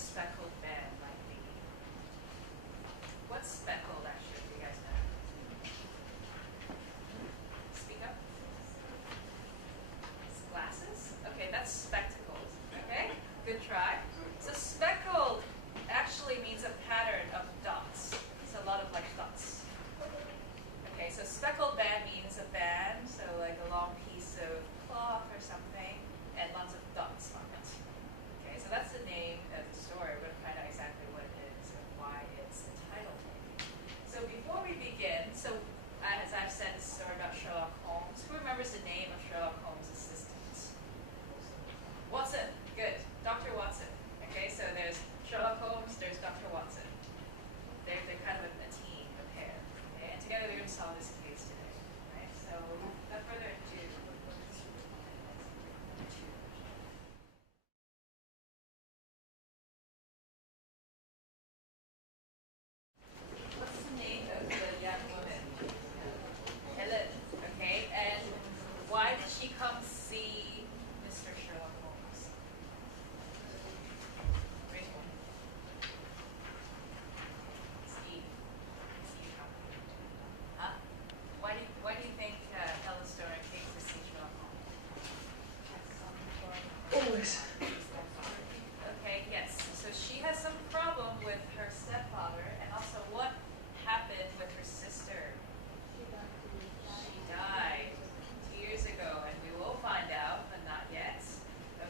speckled band might be? What's speckled, actually? Do you guys know? Speak up. It's glasses? Okay, that's spectacles. Okay, good try. So speckled actually means a pattern of dots. It's a lot of like dots. Okay, so speckled band means a band, so like a long piece of cloth or something, and lots of dots on it. Okay, so that's the name of the story. We're going to find out exactly what it is and why it's the title name. So before we begin, so as I've said, this story about Sherlock Holmes. Who remembers the name of Sherlock Holmes' assistant? Watson. Good. Dr. Watson. Okay, so there's Sherlock Holmes, there's Dr. Watson. They're kind of a team, a pair. Okay, and together they're going to solve this case today. Right? So without further ado, what's the name of the young woman? Helen. Okay, and why did she come see Mr. Sherlock Holmes? Raise your hand. Steve. Steve, huh? Why do you think Helen Stoner came to see Sherlock Holmes? Always. Okay, yes. So she has some problem with her stepfather, and also what happened with her sister? She died 2 years ago, and we will find out, but not yet.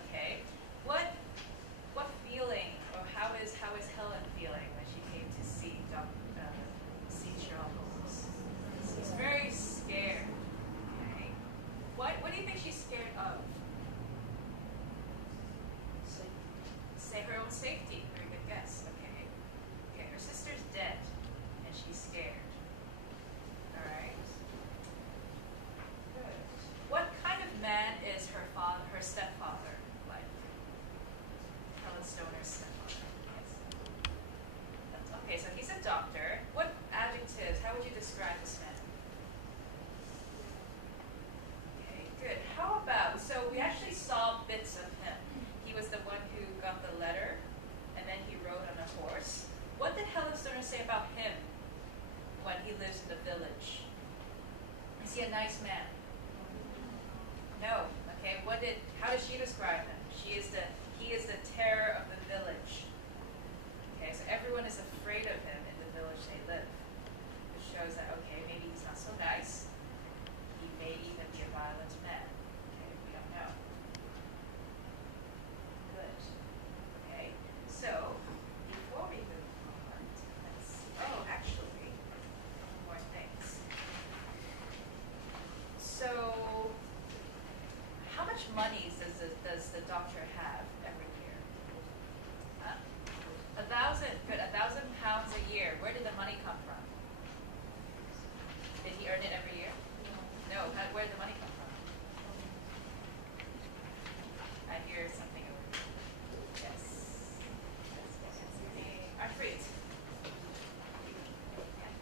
Okay. What feeling, or how is Helen feeling when she came to see Sherlock Holmes? She's very scared. Okay. What do you think she's scared of? Say her own safety. Very good guess. Okay. Okay. Her sister's dead, and she's scared. All right. Good. What kind of man is her stepfather like? Helen Stoner's stepfather. Yes. Okay. So he's a doctor. What adjectives? How would you describe this man? Okay. Good. How about? So we actually saw bits of him. He was the one who got the letter, and then he rode on a horse. What did Helen Stoner say about him when he lives in the village? Is he a nice man? No. Okay. How does she describe him? He is the terror of the village. Okay. So everyone is afraid of him in the village they live, which shows that okay, maybe he's not so nice. He may even be a violent man. Okay. We don't know. Good. Okay. So before we move on, actually, more things. So, how much money does the doctor have every year? Huh? 1,000. Good. 1,000 pounds a year. Where did the money come from? Did he earn it every year? No. Where did the money come from? I hear something over here. Yes. Artfried. Yeah.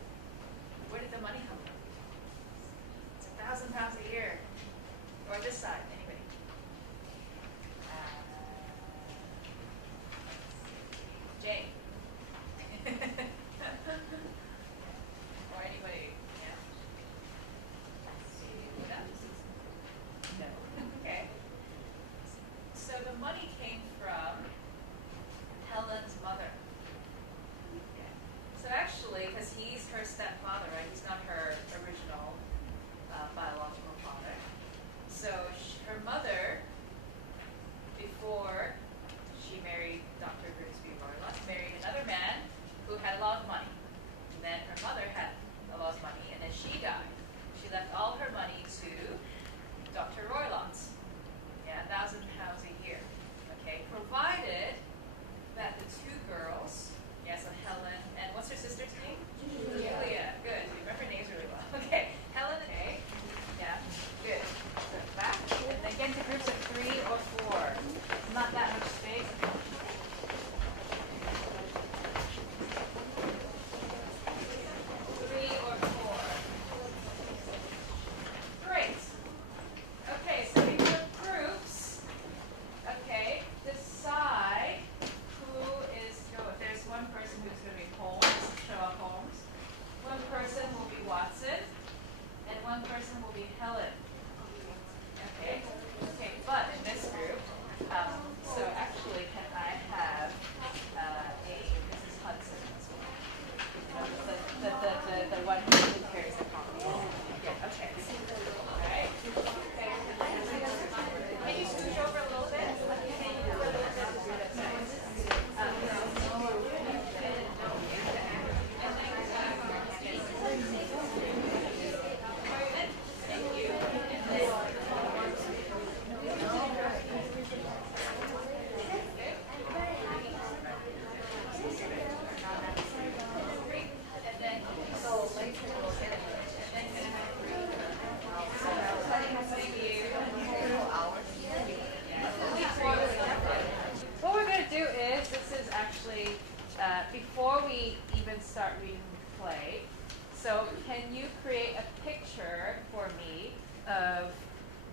Where did the money come from? It's 1,000 pounds a year. Or this side, anybody? Jay. Or anybody? Yeah. What else? No. Okay. So the money came from Helen's mother. Yeah. So actually, because he's her stepfather, right? He's not her original biological father. So her mother, before she married Dr. Grimsby Roylott, married another man who had a lot of money. And then her mother had a lot of money, and then she died. She left all her money to Dr. Roylott. Yeah, 1,000 pounds a year. Okay, provided that the two girls, yes, so Helen, and what's her sister's name? Julia. Good. You remember names really well.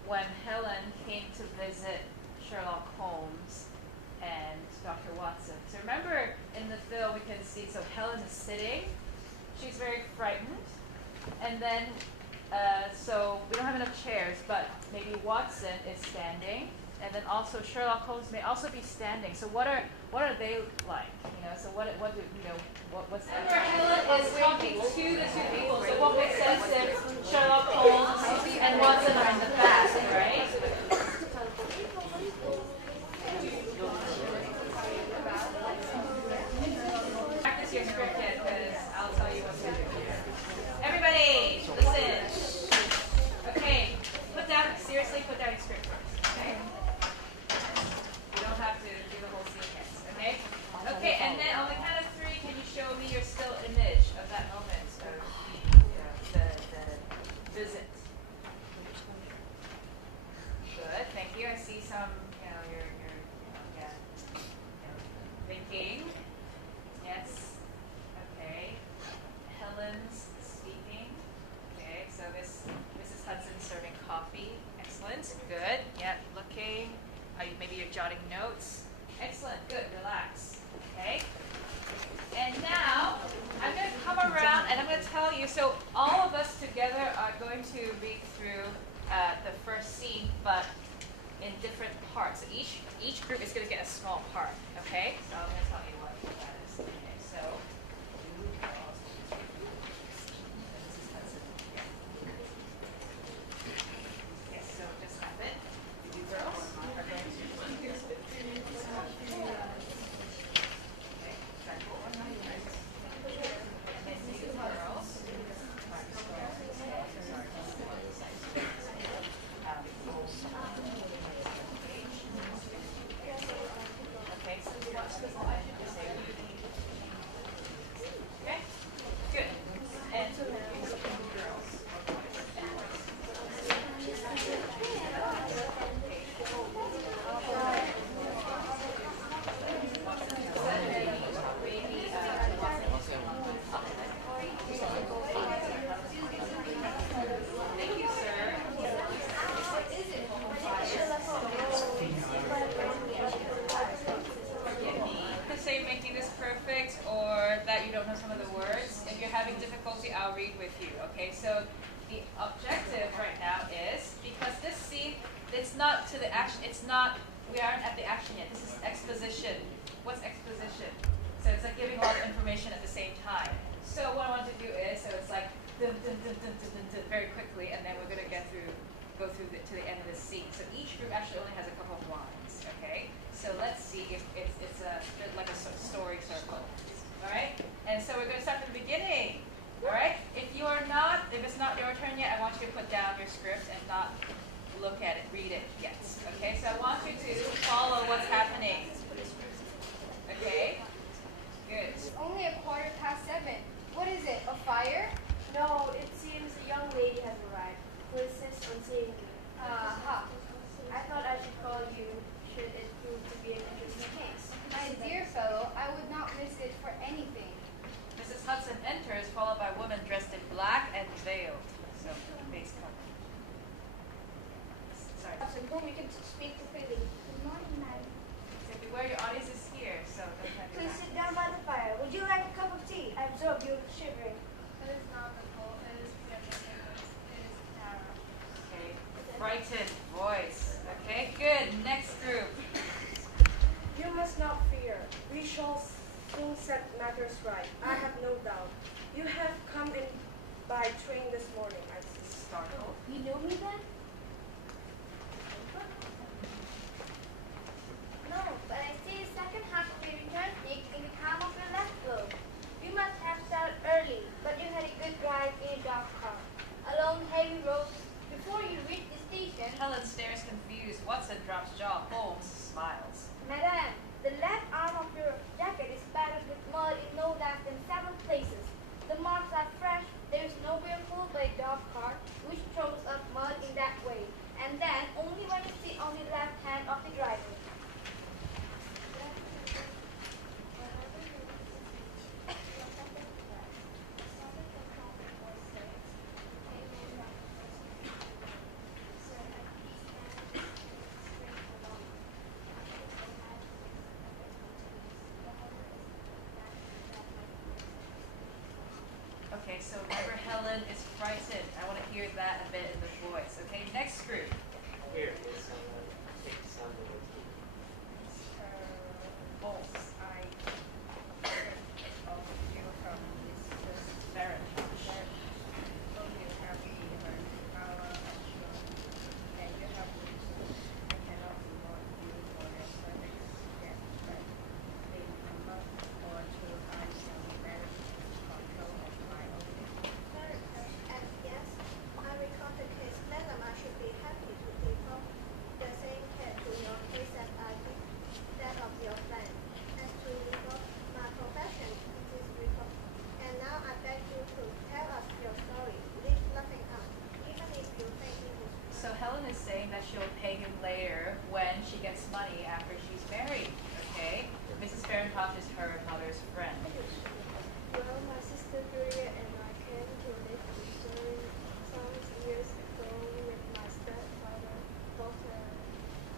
when Helen came to visit Sherlock Holmes and Dr. Watson. So remember in the film we can see, so Helen is sitting, she's very frightened, and then, so we don't have enough chairs, but maybe Watson is standing, and then also Sherlock Holmes may also be standing. So what are they like? So what do what's that? Helen is talking to the two people, so it won't make sense if Sherlock Holmes and Watson are in the back, right? Practice your script yet, because I'll tell you what to do. Everybody, listen. Okay, seriously put down your script first, okay? You don't have to do the whole sequence, okay? Okay, and then on the count of 3, can you show me your still image of that moment of the visit? Good, thank you. I see some, you're thinking. Yes. Okay. Helen's speaking. Okay, so Mrs. Hudson serving coffee. Excellent. Good. Yeah, looking. Maybe you're jotting notes. Excellent. Good. Relax. Okay. And now I'm going to come around and I'm going to tell you. So all of us together are going to read through the first scene, but in different parts. So each group is going to get a small part. Okay. So I'm going to tell you what that is. Okay. So. Yes. So just have it. You girls are going to. We aren't at the action yet. This is exposition. What's exposition? So it's like giving all the information at the same time. So what I want to do is, so it's like dun, dun, dun, dun, dun, dun, dun, very quickly, and then we're going to go through to the end of the scene. So each group actually only has a couple of lines. Okay. So let's see if it's like a story circle. All right. And so we're going to start from the beginning. All right. If it's not your turn yet, I want you to put down your script and not look at it, read it yet. Okay, so I want you to follow what's happening. Okay? Good. It's only 7:15. What is it, a fire? No, it seems a young lady has arrived who insists on seeing you. Aha. I thought I should call you should it prove to be an interesting case. My dear fellow, I would not miss it for anything. Mrs. Hudson enters, followed by a woman dressed in black and veiled. So, face cover. Sorry. Hudson, whom you can speak to freely. Good morning, madam. So beware, your audience is here, so don't have your Please back. sit down by the fire. Would you like a cup of tea? I observe you shivering. It is not the cold, it is It is Tara. Okay. Frightened voice. Okay, good. Next group. You must not fear. We shall soon set matters right. I have no doubt. You have come in by train this morning, I see. Startled. You know me then? No, but I see the second half of your return peak in the calm of your left globe. You must have started early, but you had a good drive in a dark car. Along heavy roads, before you reach the station, Helen stares confused. Watson drops jaw. Holmes smiles. Madame, the left arm of your jacket is spattered with mud in no less than 7 places. The marks are fresh. There is no vehicle but a dog cart which throws up mud in that way, and then only when you sit on the left hand of the driver. Okay, so remember Helen is frightened. I want to hear that a bit in the voice. Okay, next group. Here is someone take some with you. Bolts. I of you from Mrs. Barrett. Will you have given power and shown, and you have reason. I cannot reward you for your service yet, but in a month or two I shall manage control of my own business. And yes, I recall the case. Madam, I should be happy to devote the same care to your case as I did that of your friend, and to devote my profession in this report. And now I beg you to tell us your story. Leave nothing out, even if you think it is So Helen is saying that she'll pay him later when she gets money after she's married. Okay? Mrs. Fahrenhoff is her mother's friend. Well, my sister Julia and I came to live in Missouri some years ago with my stepfather, Dr.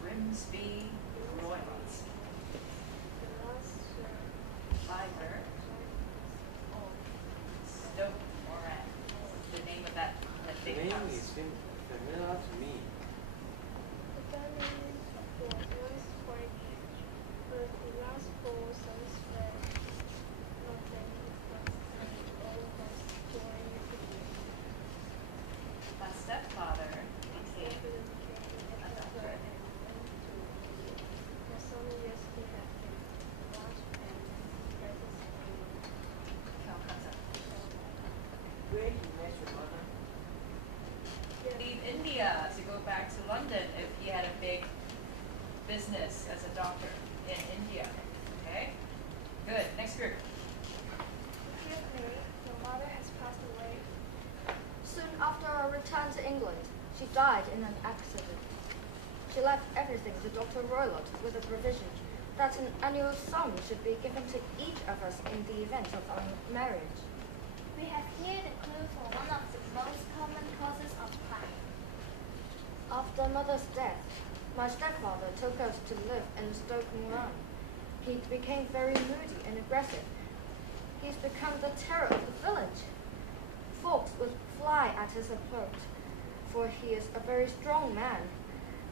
Grimsby Roylott. The last Fiver. Stoke Moran. The name of that The big name house. is familiar to me. the family was once quite rich, but the last four sons were nothing but an all was going to be. My stepfather became Stephen came a doctor and went to India. For some years he had been washed and practiced in Calcutta. Where you met your mother? Leave India to go back to London if he had a big business as a doctor in India. Okay? Good. Next group. Excuse me, your mother has passed away. Soon after our return to England, she died in an accident. She left everything to Dr. Roylott with a provision that an annual sum should be given to each of us in the event of our marriage. We have here the clue for one of the most common causes of crime. After mother's death, my stepfather took us to live in Stoke Moran. He became very moody and aggressive. He's become the terror of the village. Folks would fly at his approach, for he is a very strong man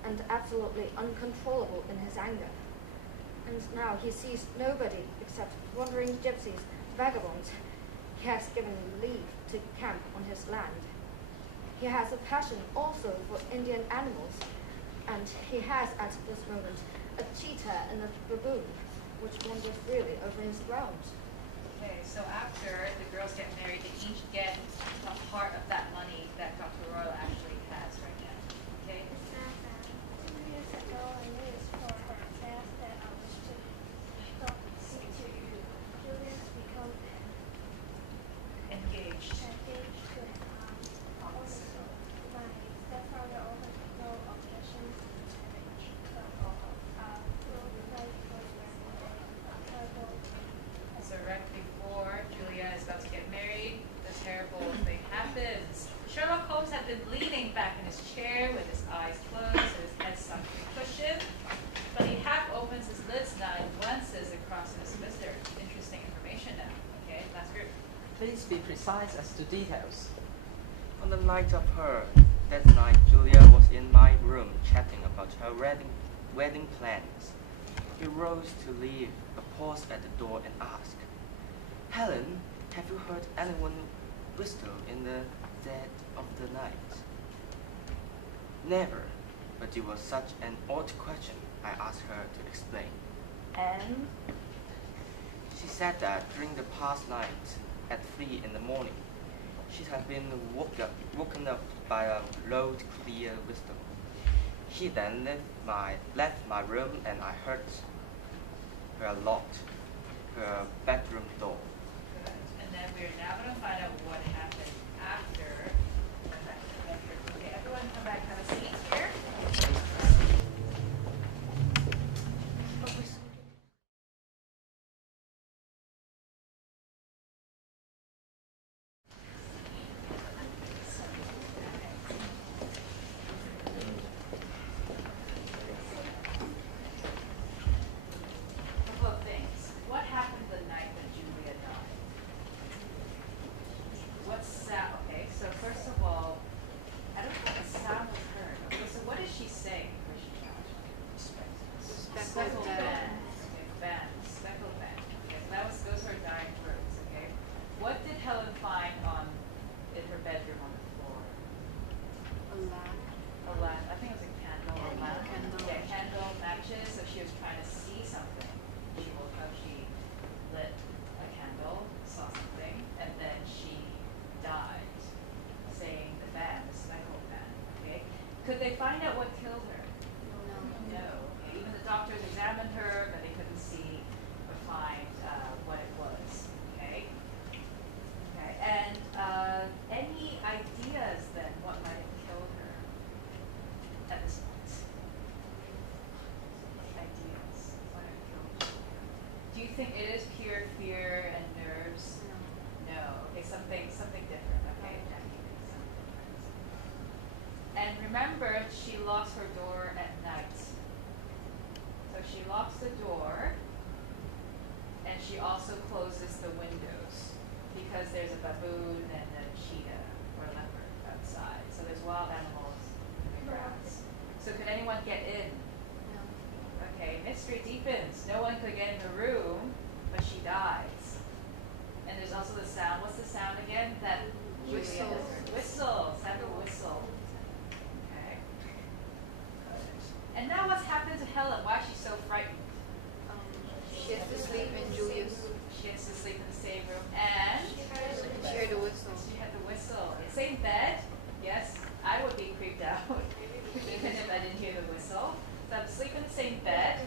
and absolutely uncontrollable in his anger. And now he sees nobody except wandering gypsies, vagabonds. He has given leave to camp on his land. He has a passion also for Indian animals, and he has at this moment a cheetah and a baboon, which wander freely over his grounds. Okay, so after the girls get married, they each get a part of that money that Dr. Royal actually has right now. Okay? 2 years ago, I knew it's for her death that I was to talk to you. Julius become Engaged. engaged to an also. My stepfather offered no objection to marriage, but will fight for a terrible So right before Julia is about to get married, the terrible thing happens. Sherlock Holmes had been leaning back in his chair with his eyes closed and his head sunk in the cushion. But he half opens his lids now and glances across at his sister. Interesting information now. Okay, last group. Please be precise as to details. On the night of that night, Julia was in my room chatting about her wedding plans. He rose to leave, but paused at the door and asked, "Helen, have you heard anyone whistle in the dead of the night?" "Never, but it was such an odd question. I asked her to explain." And She said that during the past night, at 3 in the morning, she had been woken up by a loud, clear whistle. She then left my room, and I heard her lock her bedroom door. Good. And then we're now going to find out what happened after that adventure. Okay, everyone come back, have a seat here. Couple of things. What happened the night when Julia died? think it is pure fear and nerves? No. Okay, something different. Okay, Jackie. And remember, she locks her door at night. So she locks the door, and she also closes the windows because there's a baboon and a cheetah or leopard outside. So there's wild animals in the grounds. So could anyone get in? Okay, mystery deepens. No one could get in the room, but she dies. And there's also the sound. What's the sound again? That Whistle. Whistle. Sound of a whistle. Okay. Good. And now what's happened to Helen? Why is she so frightened? She has to sleep in Julia's. She has to sleep in the same room. And She heard the whistle. she had the whistle. Same bed. Yes, I would be creeped out even if I didn't hear the whistle. So I'm asleep in the same bed.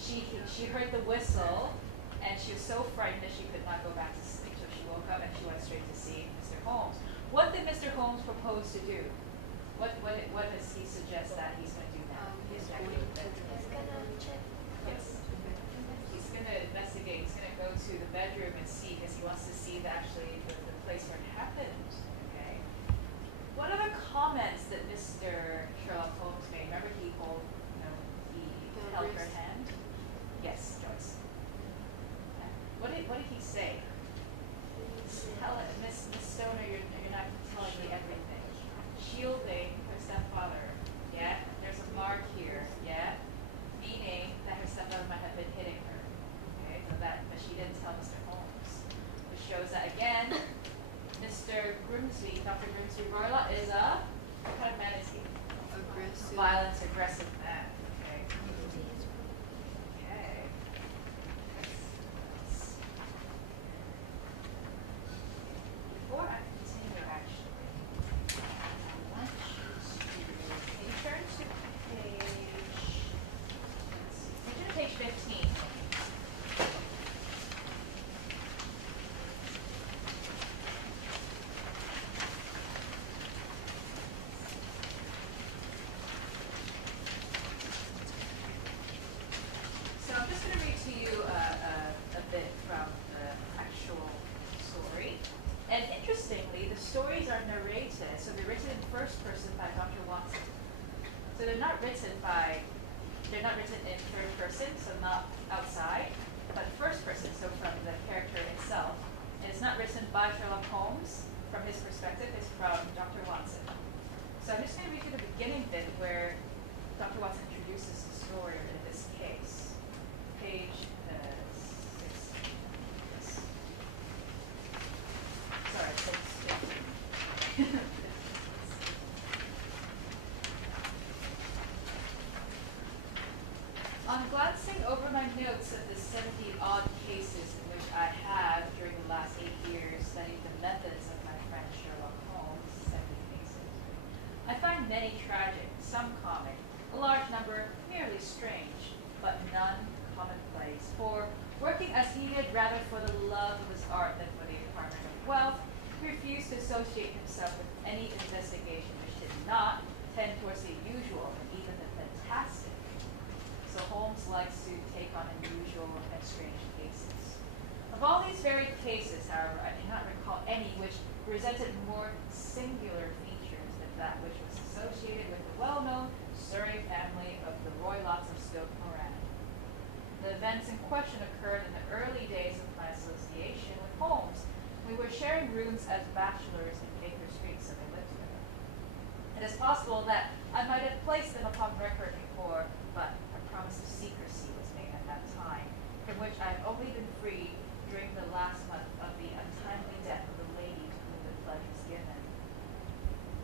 She heard the whistle, and she was so frightened that she could not go back to sleep. So she woke up and she went straight to see Mr. Holmes. What did Mr. Holmes propose to do? What does he suggest that he's going to do now? He's Jackie? It's gonna check. Yes. He's going to investigate. He's going to go to the bedroom and see because he wants to see the place where it happened. Okay. What other comments that Mr. Sherlock Holmes made? Remember he held her hand? Yes, Joyce. What did he say? Tell it, Miss Stoner, you're not telling me everything. Shielding her stepfather. Yeah. There's a mark here. Yeah. Meaning that her stepfather might have been hitting her. Okay. So but she didn't tell Mr. Holmes, which shows that again, Mr. Grimsby, Dr. Grimsby Roylott is a what kind of man is he? Aggressive. Violent, aggressive man. Okay. Okay. Before I continue, actually, I want you to turn to page 15. So I'm just going to read to you a bit from the actual story. And interestingly, the stories are narrated, so they're written in first person by Dr. Watson. So they're not written in third person, so not outside, but first person, so from the character itself. And it's not written by Sherlock Holmes from his perspective, it's from Dr. Watson. So I'm just going to read you the beginning bit where Dr. Watson introduces the story in this case. Page 6. Yes. Sorry, page 15. On glancing over my notes of the 70-odd cases in which I have, during the last 8 years, studied the methods of my friend Sherlock Holmes, 70 cases, I find many tragic, some comic, a large number merely strange, but none commonplace. For, working as he did rather for the love of his art than for the acquirement of wealth, he refused to associate himself with any investigation which did not tend towards the usual and even the fantastic. So Holmes likes to take on unusual and strange cases. Of all these varied cases, however, I cannot recall any which presented more singular features than that which was associated with the well-known Surrey family of the Roylotts of Stoke Moran. The events in question occurred in the early days of my association with Holmes. We were sharing rooms as bachelors in Baker Street, so they lived together. It is possible that I might have placed them upon record before, but a promise of secrecy was made at that time, from which I have only been free during the last month of the untimely death of the lady to whom the pledge was given.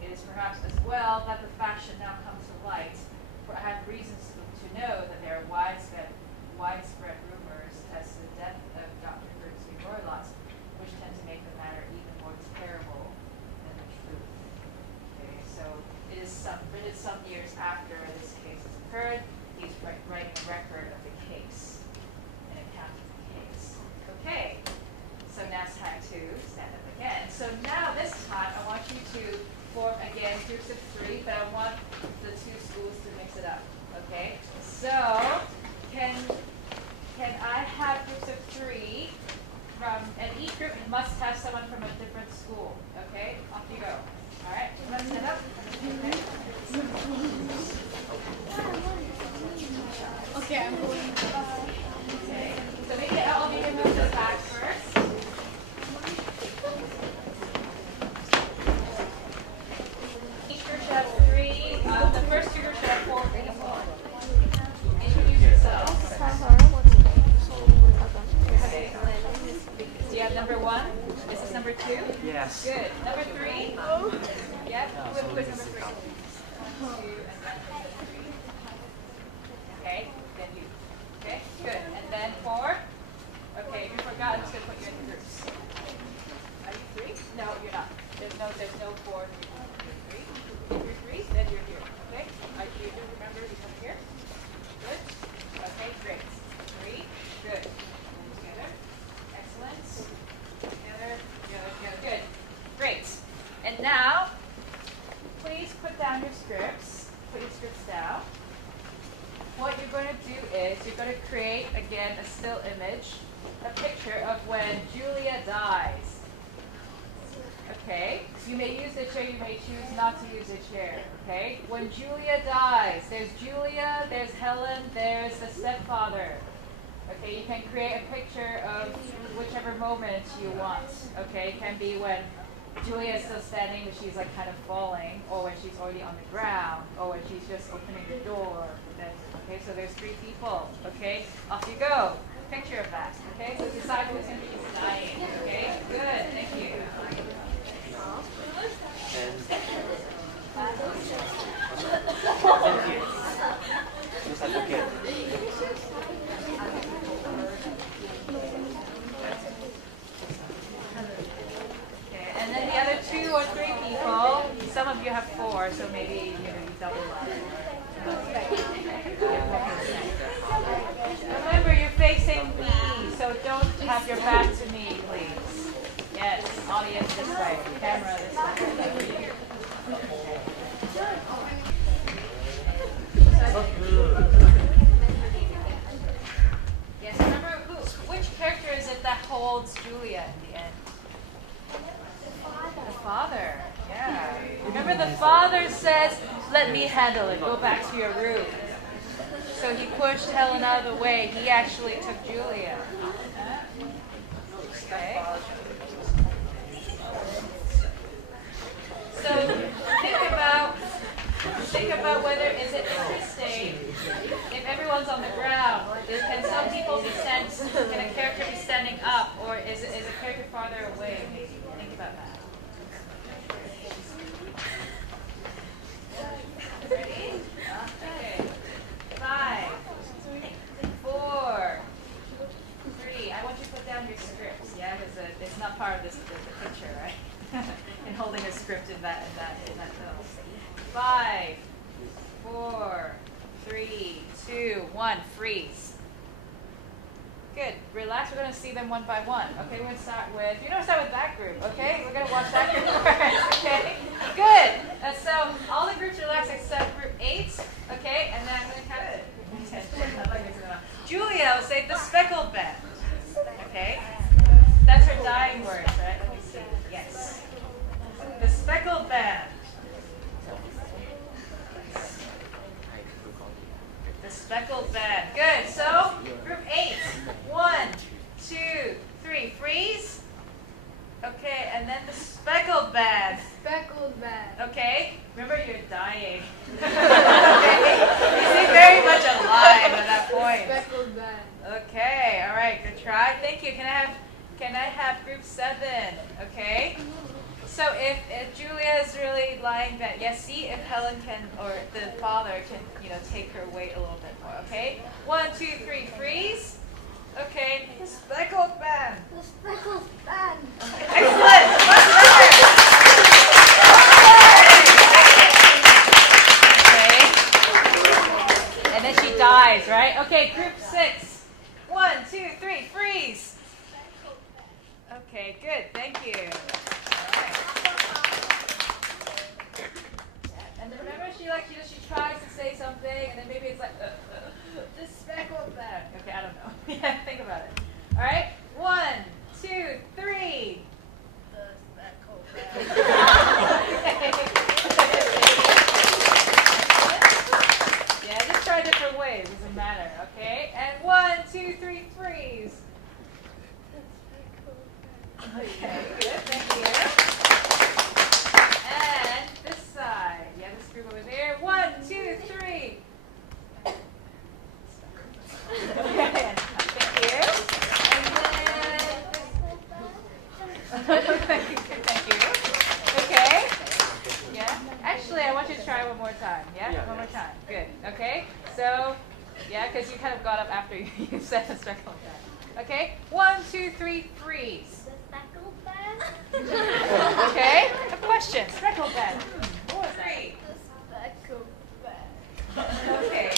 It is perhaps as well that the fact should now come to light, for I have reasons to know that there are widespread rumors as to the death of Dr. Grimsby Roylott, which tend to make the matter even more terrible than the truth. Okay, so it is written some years after this case has occurred. He's writing a record of the case, an account of the case. Okay, so now it's time to stand up again. So now this time I want you to form again groups of 3, but I want the 2 schools to mix it up. Okay, so can I have groups of and each group must have someone from a different school. Okay, off you go. All right, let's stand up. Okay, I'm going. Okay, so maybe all of you can move this back first. Each group should have three. The first two groups should have 4 people. Introduce yourselves. Okay. Do you have number 1? Is this number 2? Yes. Good. Number 3? Yep. Who is number 3? 2 and then 3. Okay. Then you. Okay. Good. And then 4. Okay. If you forgot, I'm just gonna put you in the groups. Are you 3? No, you're not. There's no 4. You're 3. If you're 3, then you're here. Okay. Are you do remember to come here? Good. Okay. Great. 3. Good. Together. Excellent. Together. Good. Great. And now, please put down your scripts. Put your scripts down. What you're going to do is you're going to create, again, a still image, a picture of when Julia dies. Okay? You may use the chair, you may choose not to use the chair. Okay? When Julia dies, there's Julia, there's Helen, there's the stepfather. Okay, you can create a picture of whichever moment you want. Okay, it can be when Julia is still standing, but she's like kind of falling, or when she's already on the ground, or when she's just opening the door. Okay, so there's 3 people. Okay, off you go. Picture of that. Okay, so decide who's going to be dying. Okay, good. Thank you. And thank you. Just like okay. Okay, and then the other 2 or 3 people. Some of you have 4, so maybe you double up. Remember, you're facing me, so don't have your back to me, please. Yes, audience this way, camera this way. Yes, remember which character is it that holds Julia in the end? The father, yeah. Remember the father says, let me handle it, go back to your room. So he pushed Helen out of the way. He actually took Julia. Okay. So think about whether is it interesting if everyone's on the ground. Can some people be can a character be standing up, or is a character farther away? Think about that. Ready? Okay. 5, 4, 3. I want you to put down your scripts, yeah, because it's not part of the picture, right? And holding a script in that film. 5, 4, 3, 2, 1. Freeze. Good. Relax. We're going to see them one by one. Okay, we're going to start with, you're going to start with that group, okay? We're going to watch that group first, okay? Good. And so all the groups relax except group 8, okay? And then I'm going to count it. Julia will say the speckled band, okay? That's her dying words, right? Let me see. Yes. The speckled band. The speckled band. Good. So, group 8. 1, 2, 3. Freeze. Okay, and then the speckled band. Speckled band. Okay. Remember, you're dying. Okay. You seem very much alive at that point. Speckled band. Okay. All right. Good try. Thank you. Can I have group 7? Okay. So if Julia is really lying back, yes, see if Helen can, or the father can, take her weight a little bit more, okay? 1, 2, 3, freeze. Okay, the speckled band. The speckled band. Okay. Excellent, much better. Okay. And then she dies, right? Okay, group 6. 1, 2, 3, freeze. Okay, good, thank you. And then remember, she tries to say something, and then maybe it's like, the speckled band. Okay, I don't know. Yeah, think about it. All right, 1, 2, boys, doesn't matter, okay? And 1, 2, 3, freeze. Okay, good, thank you. And this side, yeah, this group over there. 1, 2, 3. Okay, thank you. And then thank you. Okay. Yeah. Actually, I want you to try one more time. Yeah. One more time. Good. Okay. So, yeah, because you kind of got up after you said a speckled bed. Okay. 1, 2, 3, freeze. The speckled bed? Okay. A question. Speckled bed. What was that? The speckled bed. Okay.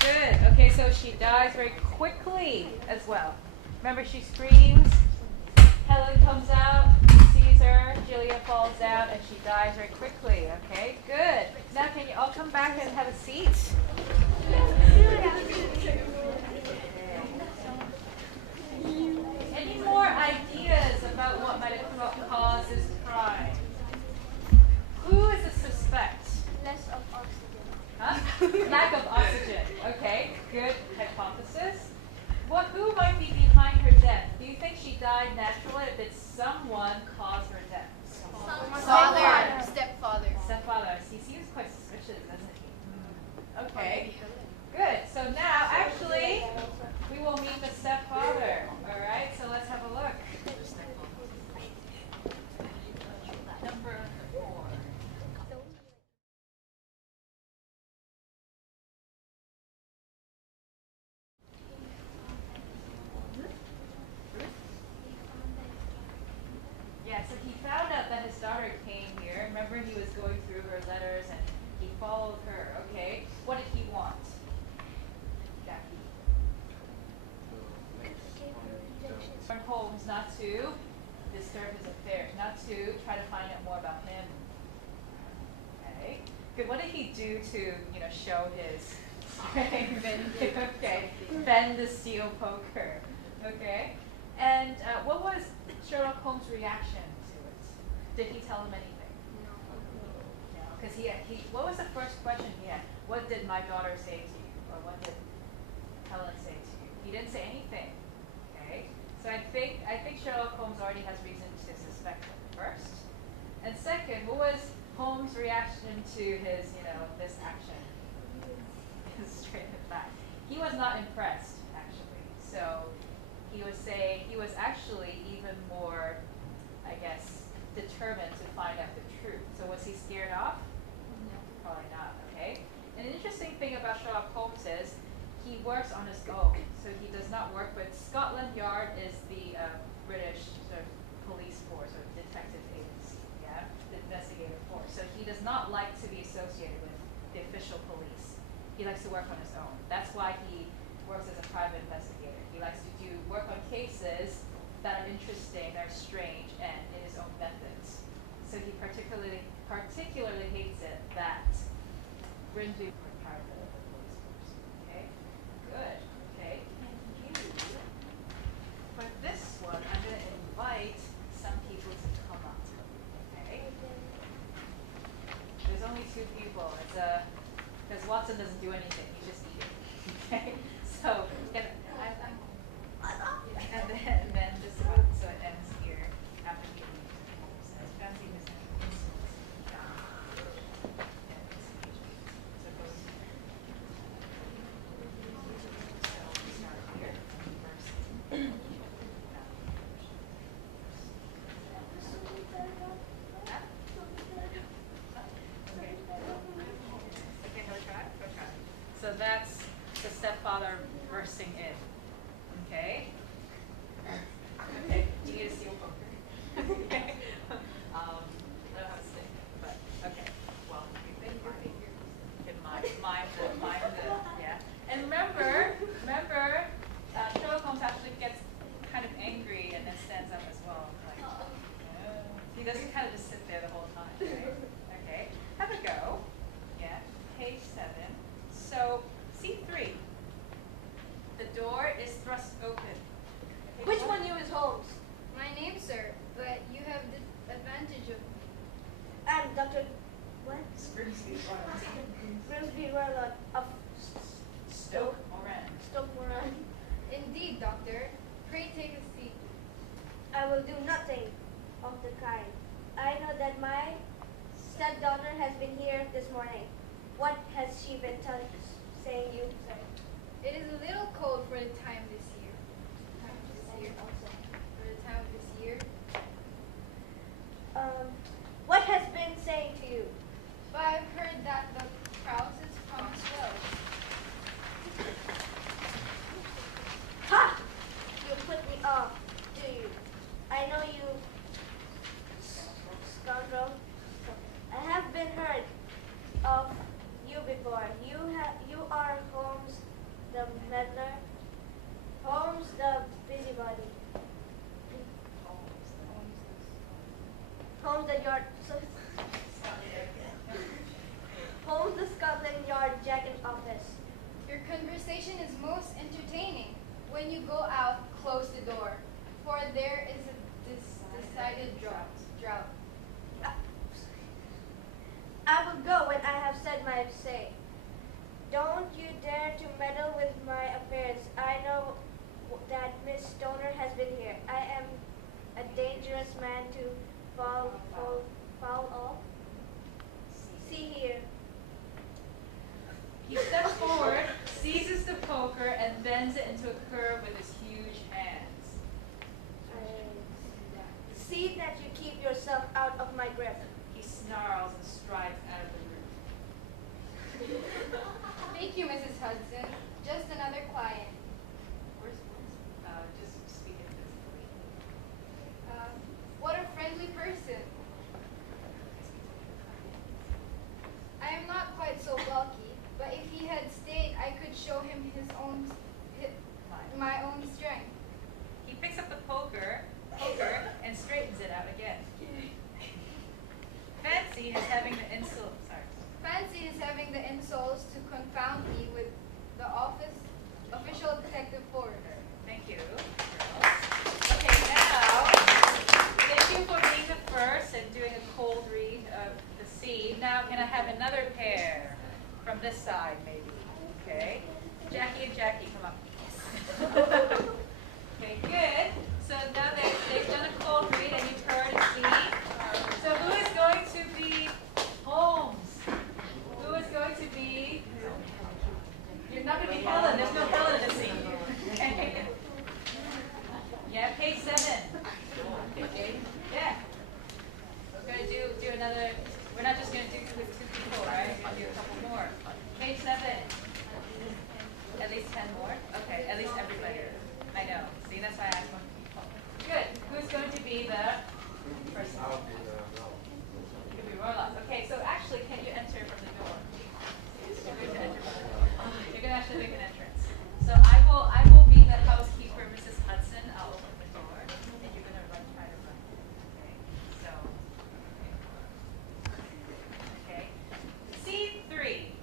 Good. Okay, so she dies very quickly as well. Remember, she screams. Helen comes out, sees her. Julia falls down, and she dies very quickly. Okay, good. Now, can you all come back and have a seat? Any more ideas about what might have caused this crime? Who is the suspect? Less of oxygen. Huh? Lack of oxygen. Okay, good hypothesis. Who might be behind her death? Do you think she died naturally, or did someone cause her death? Father. Stepfather. Stepfather. He seems quite suspicious, doesn't he? Okay. Good. So now, actually, we will meet the stepfather. All right. So let's have a look. Number 4. Yeah, so he found out that his daughter came here. Remember, he was going through her letters and he followed her, okay? What did he want? Jackie. Warn Holmes not to disturb his affairs, not to try to find out more about him. Okay. Good. What did he do to, show his strength? Okay. Bend the steel poker. Okay. And what was Sherlock Holmes' reaction to it? Did he tell him anything? No. Because what was the first question he had? What did my daughter say to you? Or what did Helen say to you? He didn't say anything. Okay. So I think Sherlock Holmes already has reason to suspect him first. And second, what was Holmes' reaction to his, this action? Straight in the back. He was not impressed, actually. So he was actually even more, I guess, determined to find out the truth. So was he scared off? No, probably not. Okay. An interesting thing about Sherlock Holmes is he works on his own. So he does not work with Scotland Yard is the British sort of police force or detective agency, yeah, the investigative force. So he does not like to be associated with the official police. He likes to work on his own. That's why he works as a private investigator. He likes to work on cases that are interesting, that are strange, and in his own methods. So he particularly hates it that Grimsby were part of the police force. Okay, good. Okay, and you, for this one, I'm going to invite some people to come up. Okay. There's only 2 people. It's because Watson doesn't do anything. He's just eating. Okay. So and then this one, so it ends here after he leaves. So it's fancy missing down. So it goes. So we start here first. Okay, go try. So that's the stepfather bursting in. Okay. Okay. Do you need a steel poker? Okay. I don't have a stick, but okay. Well, you can mime the yeah. And remember, Sherlock Holmes actually gets kind of angry and then stands up as well. Like, he doesn't kind of just sit there the whole time, right? Okay. Have a go. Yeah. Page 7. So C3. The door is thrust open. Okay, Which one you is Holmes? My name, sir, but you have the advantage of. I'm Dr. What? Grimsby Warlord of Stoke Moran. Stoke Moran. Indeed, Doctor. Pray take a seat. I will do nothing of the kind. I know that my stepdaughter has been here this morning. What has she been saying you? Sorry. It is a little cold for the time this year. For the time of this year. What has been saying to you? But I've heard that the Krauses promise well. Ha! You put me off, do you? I know you, scoundrel. I have been heard of you before. You are Holmes the meddler, Holmes the busybody, Holmes the yard, Holmes the Scotland Yard Jack in office. Your conversation is most entertaining. When you go out, close the door, for there is a decided drought. I will go when I have said my say. Don't you dare to meddle with my affairs. I know that Miss Stoner has been here. I am a dangerous man to foul off. See here. He steps forward, seizes the poker, and bends it into a curve with his huge hands. See that you keep yourself out of my grip. He snarls and strides out of the room. Thank you, Mrs. Hudson. Just another client. Just speak it physically. What a friendly person. I am not quite so bulky, but if he had stayed, I could show him my own strength. He picks up the poker and straightens it out again. Fancy is having the insult. Sorry. Fancy is having the insults to confound me with the official detective foreigner. Thank you. Okay, now, thank you for being the first and doing a cold read of the scene. Now, can I have another pair from this side, maybe? Okay. Jackie and Jackie, come up. Okay, good. So now they've done a cold read and you've heard a scene. So who is going to be Holmes? Who is going to be? You're not going to be Helen. There's no Helen in the scene. Okay. Yeah, page 7. Yeah. We're going to do another. We're not just going to do with 2 people, right? We're going to do a couple more. Page 7. At least 10 more? Okay, at least everybody. I know. See, that's why I asked 1 people. Good. Who's going to be the person? Could be Roland. Okay, so actually, can you enter from the door? You're going to enter from the door. You're going to actually make an entrance. So I will be the housekeeper, Mrs. Hudson. I'll open the door, and you're going to try to run. Okay. So. Okay. Scene 3.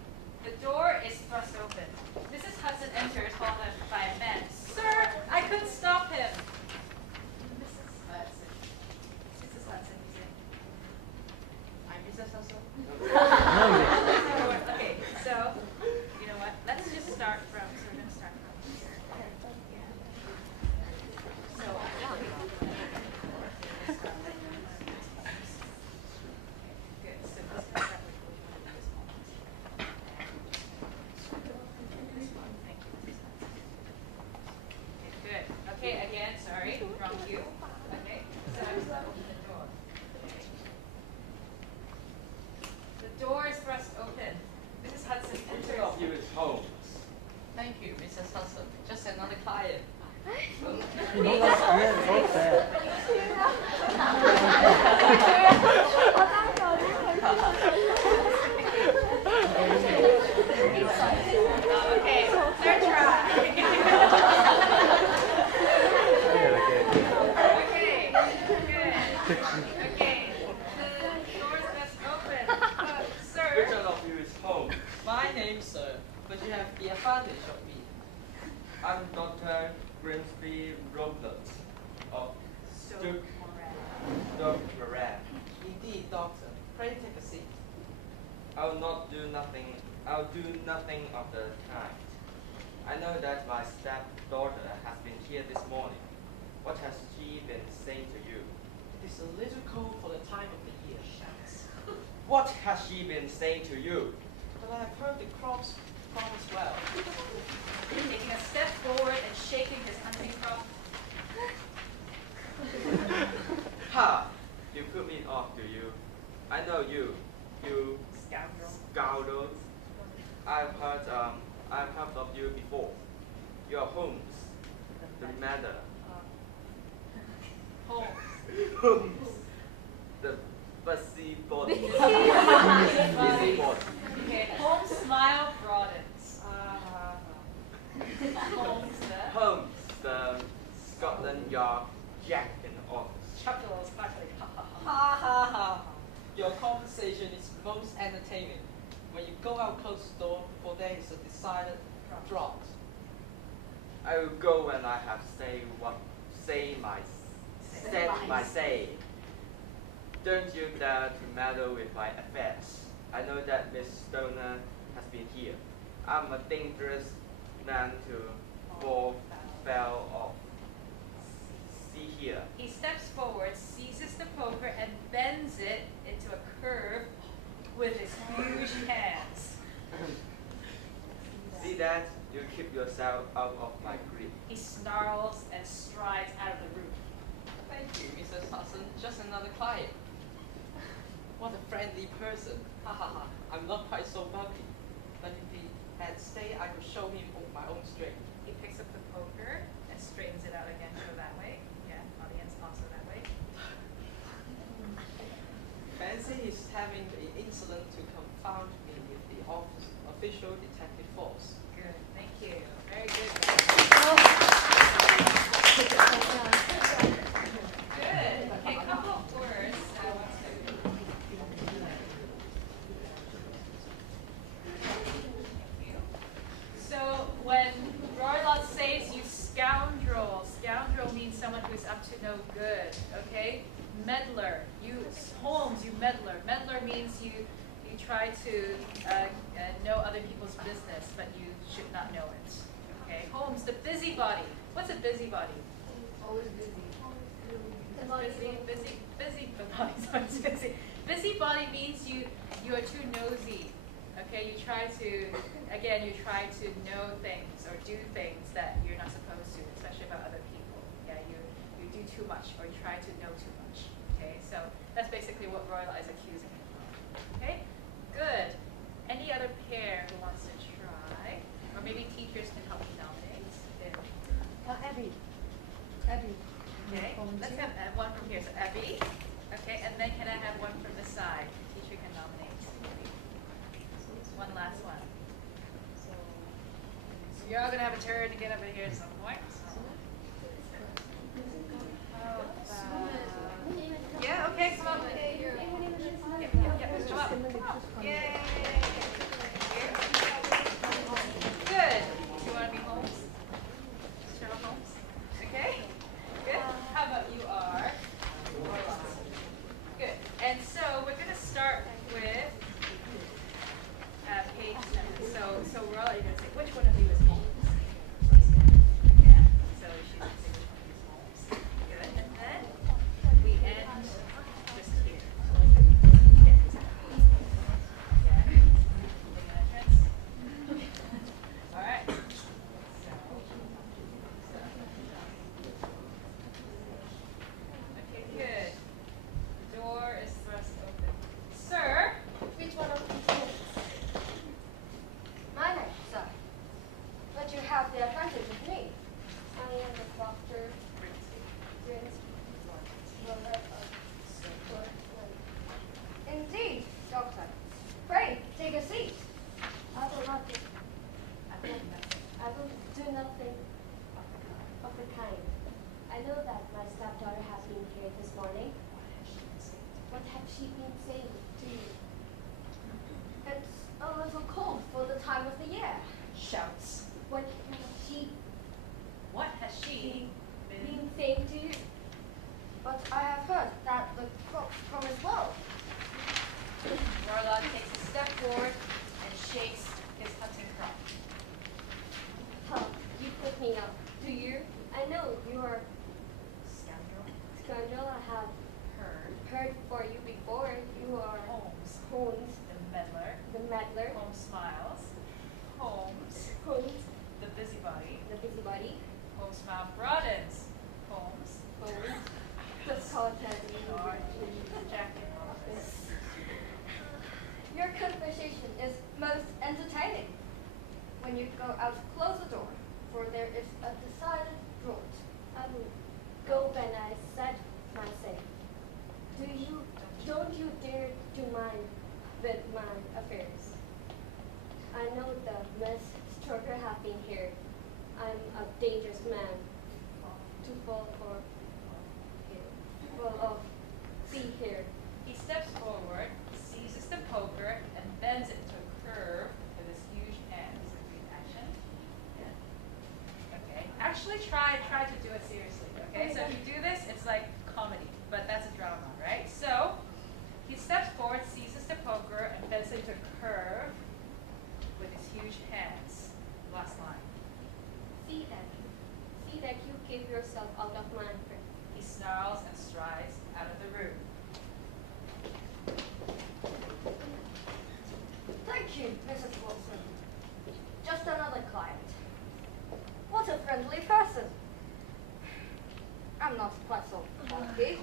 The door is thrust open. Mrs. Hudson enters, followed by a man. Sir, I couldn't stop him. Mrs. Hudson. Mrs. Hudson, you say? I'm Mrs. Hudson. Okay, so you know what? Let's just start from. So we're gonna start from here. So. Good. So this is that which one of these moments. This one. Thank you, Mrs. Hudson. Okay, good. Okay, again, sorry, wrong cue. Okay, so I'm just open the door. Okay. The door is thrust open. Mrs. Hudson enters. You is Holmes. Thank you, Mrs. Hudson. Just another client. Okay, third try. Okay, good. Okay, the door is just open. Sir. Which one of you is Holmes? My name, sir, but you have the advantage of me. I'm Dr. Grimsby Robles of Stoke Moran. Indeed, doctor. Pray take a seat. I'll do nothing of the kind. I know that my stepdaughter has been here this morning. What has she been saying to you? It is a little cold for the time of the year. What has she been saying to you? But I have heard the crops promise well. Taking a step forward and shaking his hunting crop. Ha! You put me off, do you? I know you. You Scoundrel. scoundrels. I've heard of you before. You're Holmes, the matter. Holmes. Holmes, the busybody. Busybody. Okay, Holmes' smile broadens. Holmes, the Scotland Yard Jack in the office. chuckles happily. Ha ha ha. Ha ha ha. Your conversation is most entertaining. When you go out close the door, for there is a decided draught. I will go when I have said my say. Don't you dare to meddle with my affairs. I know that Miss Stoner has been here. I'm a dangerous man to fall foul of. See here. He steps forward, seizes the poker, and bends it into a curve with his huge hands. See that? You keep yourself out of my grip. He snarls and strides out of the room. Thank you, Mrs. Hudson. Just another client. What a friendly person. Ha ha ha. I'm not quite so bubbly. But if he had stayed, I could show him my own strength. He picks up the poker and straightens it out again, go that way. Yeah, audience also that way. Fancy he's having the insolence to confound me with the official detective force. Good, thank you. Very good. Good. Okay, a couple of words that I want to. Thank you. So when Roylott says you scoundrel, scoundrel means someone who's up to no good. Okay. Meddler, Holmes, you meddler. Meddler means you try to know other people's business, but you should not know it. Okay, Holmes, the busybody. What's a busybody? Always busy. Busy. Busybody means you are too nosy. Okay, you try to know things or do things that you're not supposed to, especially about other people. Yeah, you do too much or you try to know too much. Okay, so that's basically what Roylott is accusing him of. Okay, good. Any other pair who wants to try, or maybe teachers can help me nominate. Abby. Okay, let's have one from here. So Abby. Okay, and then can I have one from the side? Teacher can nominate. One last one. So you're all gonna have a turn to get up in here at some point. Yeah, okay, come on. Yep, come up. Yay. Good. Do you want to be Holmes? Sherlock Holmes? Okay. Good. How about you are? Good. And so we're going to start with page 7. So we're all going to say, which one of you is Holmes? Yeah. So she's going to say which one of you is Holmes. Good. And then we end just here. Yeah. All right. Okay, good. The door is thrust open. Sir? Which one of these is? My name, sir. But you have the advantage of me. I am the doctor. Indeed, doctor. Pray, take a seat. I will not do. I will do nothing of the kind. I know that my stepdaughter has been here this morning. What has she been saying to you? It's a little cold for the time of the year. Shouts. What has she What has she been? been saying to you? But I have heard that the crops promise well. Roylott takes a step steps forward and shakes his hunting crop. Huh, you put me up. Do you? I know you are Scoundrel. scoundrel. I have Heard. heard for you before. You are Holmes. Holmes, The meddler. the meddler. Holmes smiles. Holmes. Holmes, The busybody. the busybody. Holmes' mouth broadens. Holmes. Holmes, the sarcasm. Jacket all this. Your conversation is most entertaining. When you go out, close the door, for there is a decided draught. I will go when I said my say. Don't you dare to mind with my affairs. I know the Miss Stroker have been here. I'm a dangerous man to fall for here. Fall off. See here. He steps forward, seizes the poker, and bends it to a curve with his huge hands. Read action. Yeah. Okay. Actually, try to do it seriously. Okay. So if you do this, it's like comedy, but that's a drama, right? So he steps forward, seizes the poker, and bends it to a curve with his huge hands. Last line. See that you give yourself out of mind, friend. He snarls and strides out of the room. Thank you, Mrs. Wilson. Just another client. What a friendly person. I'm not quite so lucky,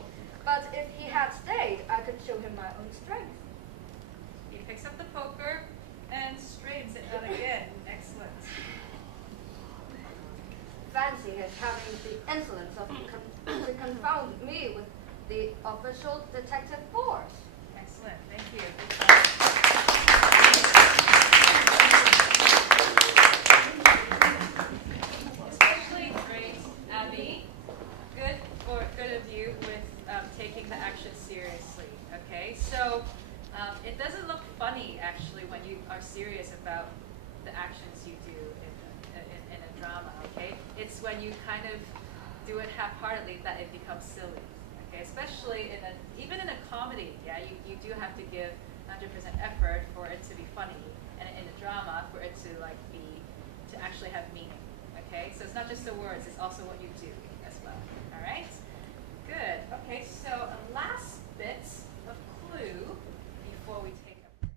but if he had stayed, I could show him my own strength. He picks up the poker and straightens it out again. Excellent. Fancy his having the insolence of to confound me with the official detective force. Excellent. Thank you. Especially great, Abby. Good of you with taking the action seriously. Okay, so it doesn't look funny actually when you are serious about the actions you do in a drama. Okay, it's when you kind of do it half-heartedly that it becomes silly. Okay, especially even in a comedy. Yeah, you do have to give 100% effort for it to be funny, and in a drama for it to actually have meaning. Okay, so it's not just the words; it's also what you do as well. All right, good. Okay, so a last bit of clue before we take a break.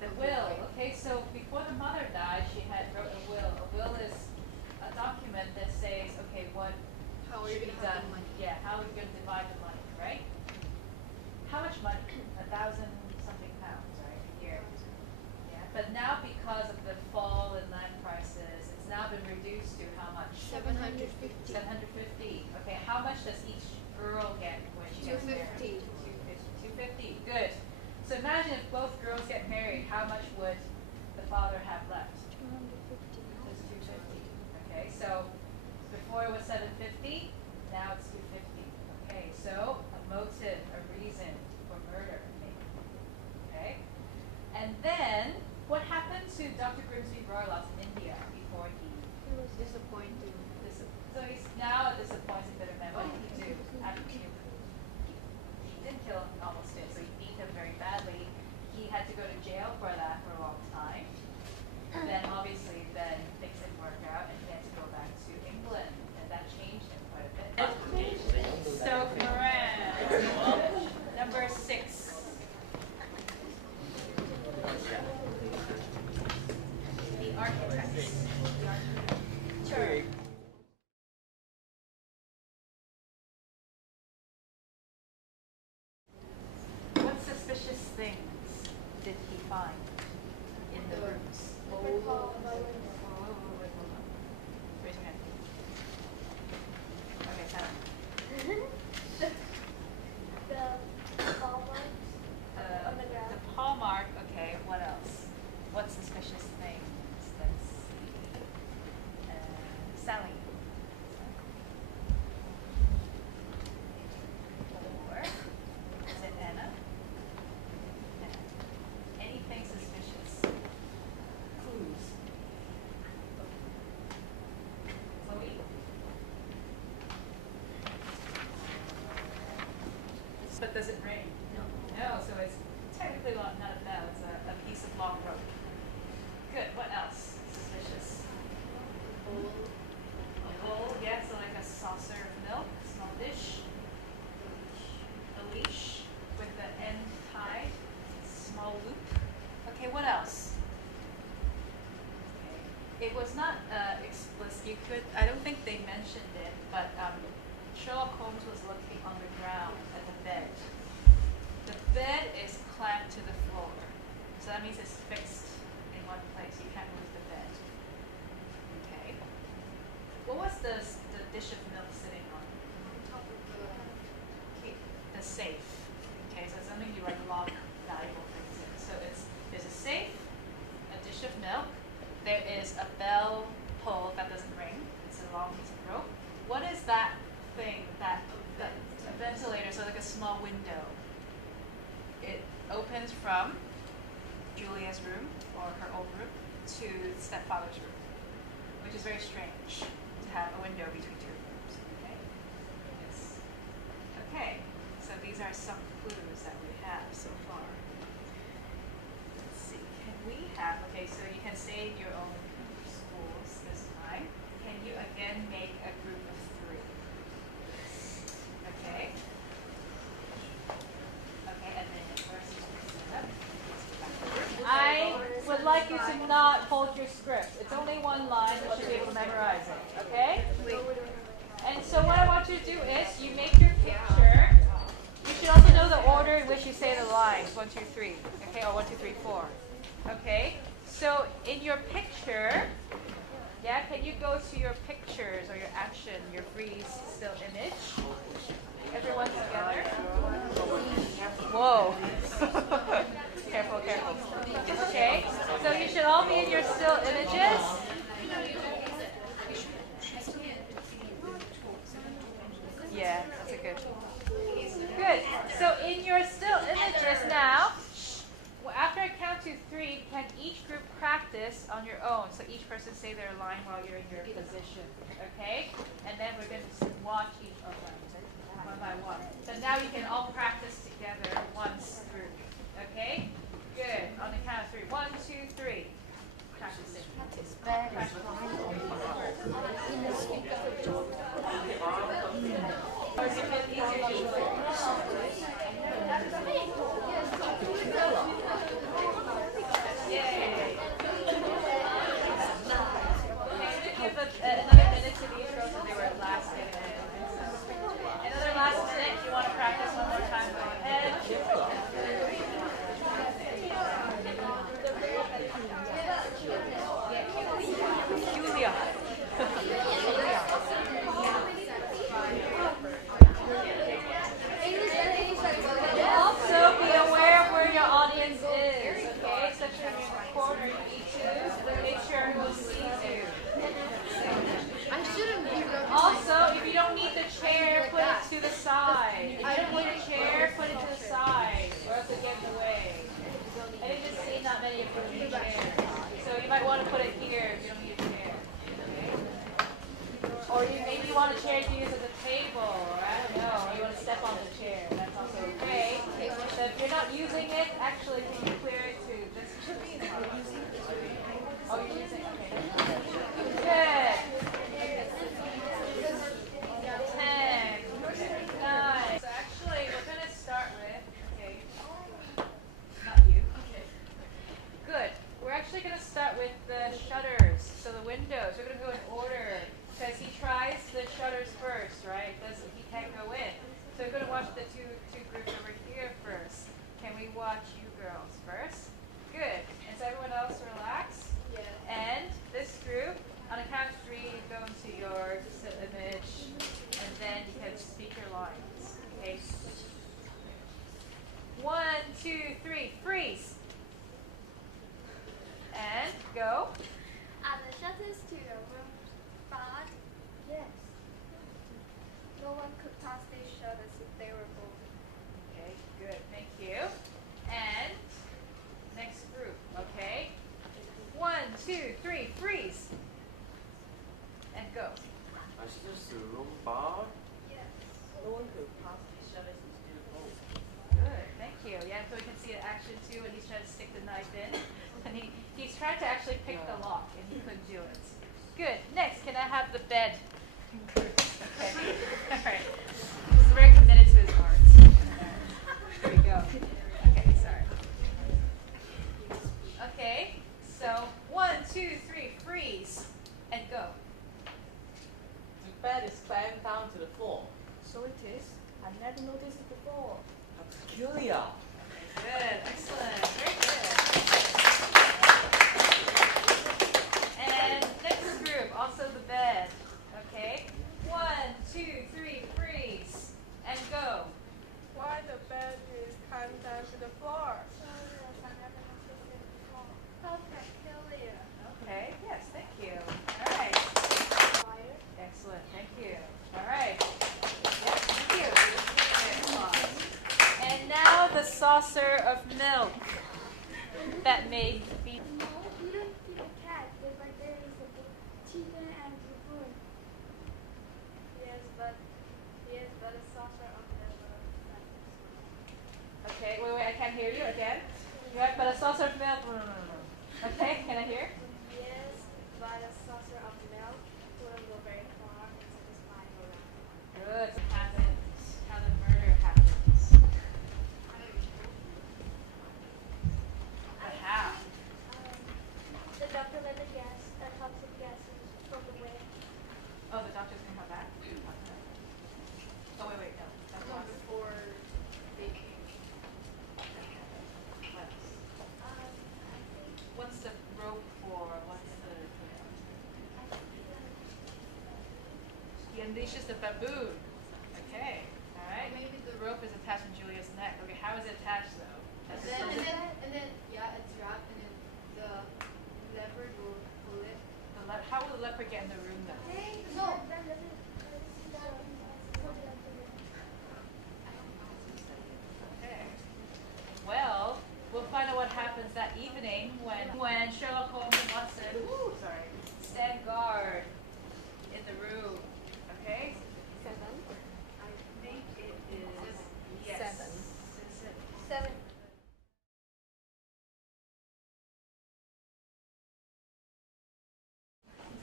The will. Okay, so before the mother died, she had wrote a will. A will is a document that says, okay, what should be done. Yeah, how are we going to divide the money, right? How much money? 1,000 something pounds, right, a year. Yeah, but now because of the fall in land prices, it's now been reduced to how much? 750. 750. Okay, how much does each girl get when she gets married? 250. Good. So imagine if both girls get married, how much would the father have left? 250. Just 250. Okay, so before it was 750, now it's 250. Okay, so a motive, a reason for murder, maybe. Okay, and then what happened to Dr. Grimsby Roylott in India before he? He was disappointed. So he's now a disappointed bitter man. What did he do after he didn't kill him, almost did. So he beat him very badly. He had to go to jail for that for a long time. Then obviously things didn't work out, and he had to go back to England, and that changed him quite a bit. So Moran, number 6. The architects. Sure. What suspicious things did he find in the rooms? Wait, hold on. Raise your hand. Okay, Hannah. The hallmarks on the ground. The paw mark, okay, what else? What suspicious things? Let's see. Sally. Or is it Anna? Anna. Anything suspicious? But does it ring? No, so it's technically not a bell, it's a piece of long rope. Good, what else? Suspicious. A bowl, yeah, so like a saucer of milk, small dish. A leash with the end tied, small loop. Okay, what else? Okay. It was not explicit. You could, I don't think they mentioned it, but Sherlock Holmes was looking on the ground at the bed. The bed is clamped to the floor, so that means it's fixed in one place. You can't move the bed. Okay. What was the dish of milk sitting on? Okay, the safe. Okay, so it's something you like lock valuable things in. So there's a safe, a dish of milk. There is a bell pull that doesn't ring. It's a long piece of rope. What is that thing? That a ventilator, so like a small window. It opens from Julia's room, or her old room, to stepfather's room, which is very strange to have a window between two rooms. Okay? Yes. Okay, so these are some clues that we have so far. Let's see, can we have, okay, so you can save your own schools this time. Can you again make a group of 3? Okay. I would like you to not hold your script. It's only one line, you should be able to memorize it, okay? And so what I want you to do is, you make your picture. You should also know the order in which you say the lines, 1, 2, 3, okay, or 1, 2, 3, 4. Okay? So in your picture, yeah, can you go to your pictures or your action, your freeze still image? Everyone together. Whoa. Careful, careful. Okay, so you should all be in your still images. Yeah, that's a good. Good. So in your still images now, after I count to 3, can each group practice on your own? So each person say their line while you're in your position. Okay? And then we're going to watch each of them one by one. So now you can all practice together once through. Okay? Good. On the count of 3. 1, 2, 3. Practicing. Yay. Give another minute to these girls if they were last getting it. Another last minute. If you want to practice one more time, go ahead. Julia. Also, be aware of where your audience is, okay? Especially when you're in the corner, you need to make sure everyone sees you. Also, if you don't need the chair, put it to the side. If you don't need a chair, put it to the side, or else it'll get in the way. I didn't just see not many of you need a chair. So you might want to put it here if you don't need a chair. Okay? Or you maybe want a chair to use as a table, or I don't know, or you want to step on the chair. That's also okay. So if you're not using it, actually, can you clear it to this? Oh, you're using it? Okay. Good. 10. 9. So actually, we're going to start with, okay, not you. Okay. Good. We're actually going to start with the shutters, so the windows. We're going to go in order, because he tries the shutters first, right? He can't go in. So we're going to watch the two groups over here first. Can we watch you girls first? Good. And so everyone else relax? Yeah. And this group, on a count of 3, you go into your still image, and then you can speak your lines. Okay? 1, 2, 3, freeze. And go. Are the shutters to the room barred? Yes. No one could pass these shutters if they were bolted. Okay, good. Thank you. And next group, okay? 1, 2, 3, freeze. And go. Is this the room bar? Yes. No one could pass these shutters if they were bolted. life in. And he's trying to actually pick the lock, and he couldn't do it. Good. Next, can I have the bed? Okay. All right. He's very committed to his art. There you go. Okay, sorry. Okay, so 1, 2, 3, freeze, and go. The bed is clamped down to the floor. So it is. I never noticed it before. How peculiar. Good, excellent, very good. And next group, also the bed. Okay, 1, 2, 3, freeze, and go. Why the bed is climbed down to the floor? How peculiar. Okay, yes, thank you. All right. Excellent, thank you. All right. Yes, thank you. Good applause. And now the saucer of milk that made me. No, you don't keep a cat. There's like there is a chicken and a spoon. Yes, but a saucer of milk. Okay, wait, I can't hear you again. Yeah, but a saucer of milk. No. Okay, can I hear? Yes, but a saucer of milk wouldn't go very far and satisfy around. Good. What happens? How the murder happens. But how? The doctor let the gas, toxic gases from the way. Oh, the doctor's gonna come back? Oh, wait, no. That's not Before baking. What else? I think What's the rope for? What's the... He unleashes the baboon. Okay, all right. Maybe The rope is attached to Julia's neck. Okay, how is it attached though? That's yeah, it's wrapped and then the leopard will pull it. How will the leopard get in the room though? no. Okay. Well, we'll find out what happens that evening when Sherlock Holmes and Watson stand guard in the room. Okay? I think it is yes. 7. Seven.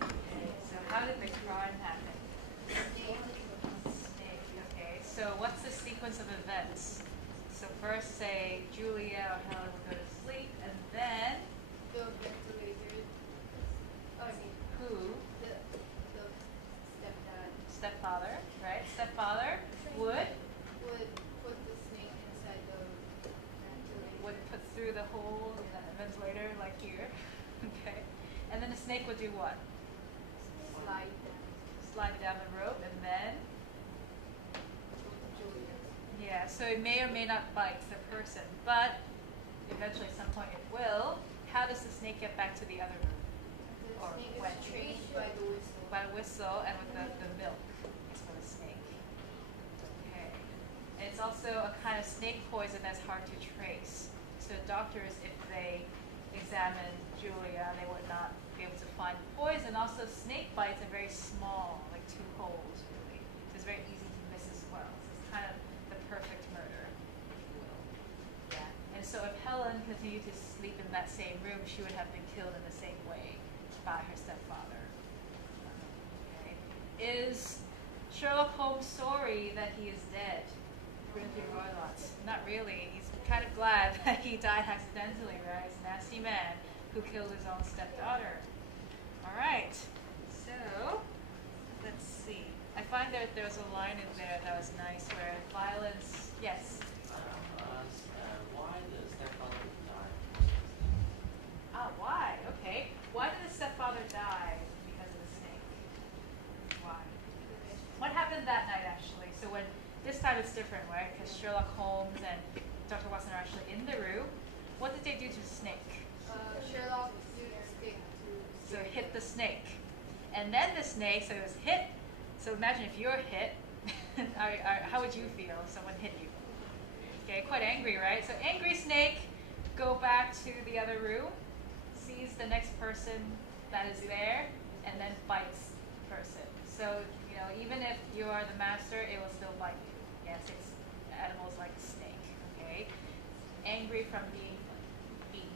Okay, so how did the crime happen? Snake. Okay, so what's the sequence of events? So first say Julia or Helen will go to sleep, and then The ventilator. I mean, who? the stepdad Stepfather, right? Stepfather would put the snake inside the ventilator. would put through the hole in the ventilator like here. Okay. And then the snake would do what? Slide down. Slide down the rope and then Julia. yeah, so it may or may not bite the person, but eventually at some point it will. How does the snake get back to the other room? The Or snake when? is trained by the whistle. By a whistle and with the milk is for the snake. Okay. And it's also a kind of snake poison that's hard to trace. So doctors, if they examine Julia, they would not be able to find poison. Also, snake bites are very small, like 2 holes really. So it's very easy to miss as well. So it's kind of the perfect murder, if you will. Yeah. And so if Helen continued to sleep in that same room, she would have been killed in the same way by her stepfather. Okay. Is Sherlock Holmes sorry that he is dead? Not really. He's kind of glad that he died accidentally, right? He's a nasty man who killed his own stepdaughter. All right. So, let's see. I find that there was a line in there that was nice where violence, yes. Why the stepfather died? Ah, why? Okay. Why did the stepfather die because of the snake? Why? What happened that night, actually? So when this time it's different, right? Because Sherlock Holmes and Dr. Watson are actually in the room. What did they do to the snake? Sherlock used a stick to So hit the snake. And then the snake, so it was hit. So imagine if you're hit, how would you feel if someone hit you? Okay, quite angry, right? So angry snake, go back to the other room, sees the next person that is there, and then bites the person. So, even if you are the master, it will still bite you. Yes, it's animals like a snake, okay? Angry from being beaten.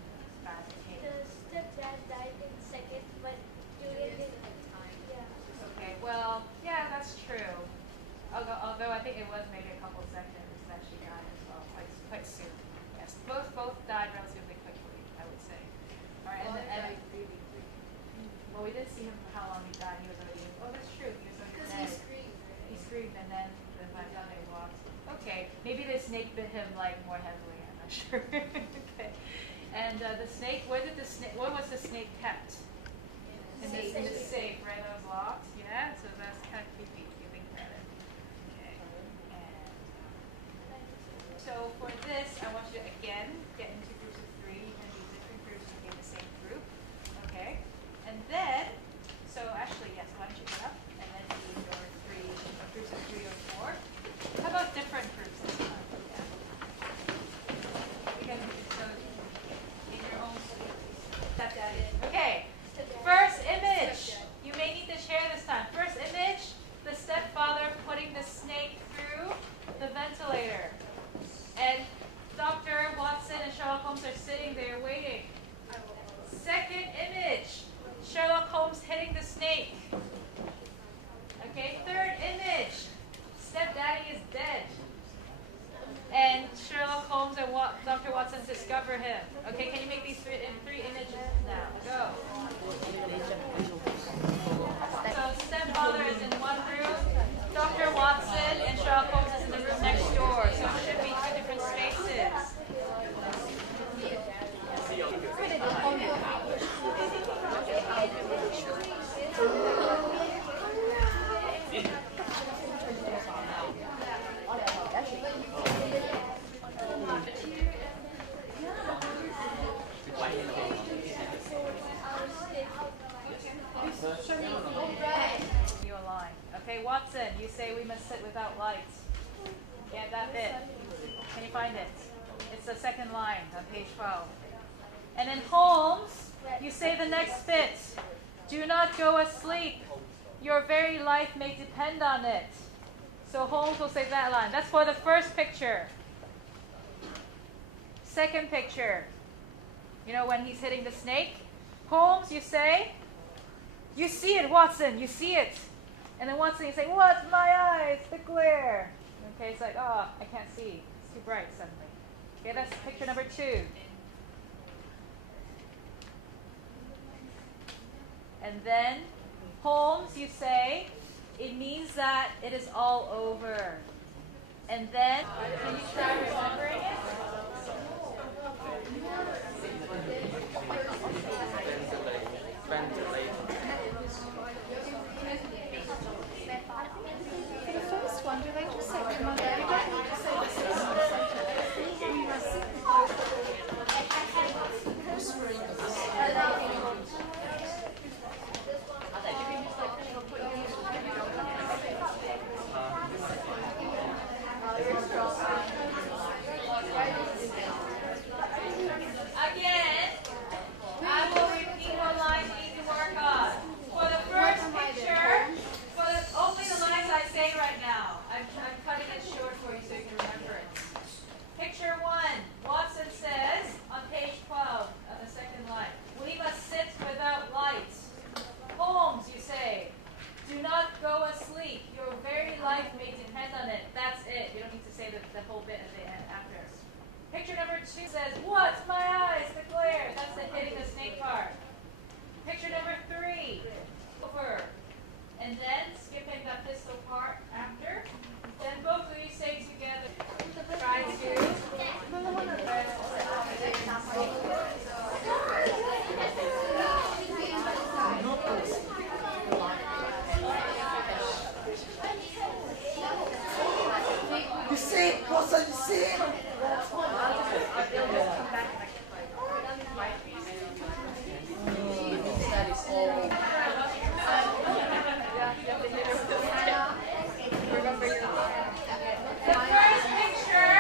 Although I think it was maybe a couple seconds that she died as well, quite soon. Yes, both died relatively quickly, I would say. All right, well, we didn't see him for how long he died. He was already. Oh, that's true. He was already dead. He screamed, right? He screamed, and then by the time they walked. Okay, maybe the snake bit him like more heavily. I'm not sure. Okay, and the snake. Where was the snake kept? In the safe, right? That was locked. Yeah. So that's kind of creepy if you think about it. Okay. And so for this, I want you to again get into groups of 3. You're going to be different groups to be in the same group. Okay. And then, so actually, yes, why don't you get up and then do your groups of 3 or 4. How about different groups this time? Yeah. You can, so in your own step that in. Okay. First image. You may need to share this time. First image, the stepfather putting the snake through the ventilator. And Dr. Watson and Sherlock Holmes are sitting there waiting. Second image, Sherlock Holmes hitting the snake. Okay, third image, stepdaddy is dead. And Sherlock Holmes and Dr. Watson discover him. Okay, can you make these 3 images now? Go. So stepfather is in one room, Dr. Watson and Sherlock Holmes is in the room next door. So it should be 2 different spaces. You align. Okay, Watson, you say we must sit without lights. Yeah, that bit. Can you find it? It's the second line on page 12. And in Holmes, you say the next bit. Do not go asleep. Your very life may depend on it. So Holmes will say that line. That's for the first picture. Second picture. You know when he's hitting the snake? Holmes, you say, you see it, Watson, you see it. And then Watson, you say, what's my eyes, the glare. Okay, it's like, oh, I can't see. It's too bright suddenly. Okay, that's picture number 2. And then, Holmes, you say, it means that it is all over. And then, can you try remembering it? For the first one, do they just say come on there? You don't need to say the same sentence. We must sit Again, I will repeat what lines you need to work on. For the first picture, only the lines I say right now. I'm cutting it short for you so you can remember it. Picture 1, Watson says on page 12 of the second line, we must sit without lights. Holmes, you say, do not go asleep. Your very life may depend on it. That's it. You don't need to say the whole bit at the end after. Picture number 2 says, what's my eyes, the glare. That's the hitting the snake part. Picture number 3, over. And then skipping the pistol part after. Then both of you say together. Try to. You see? What's that you see? The first picture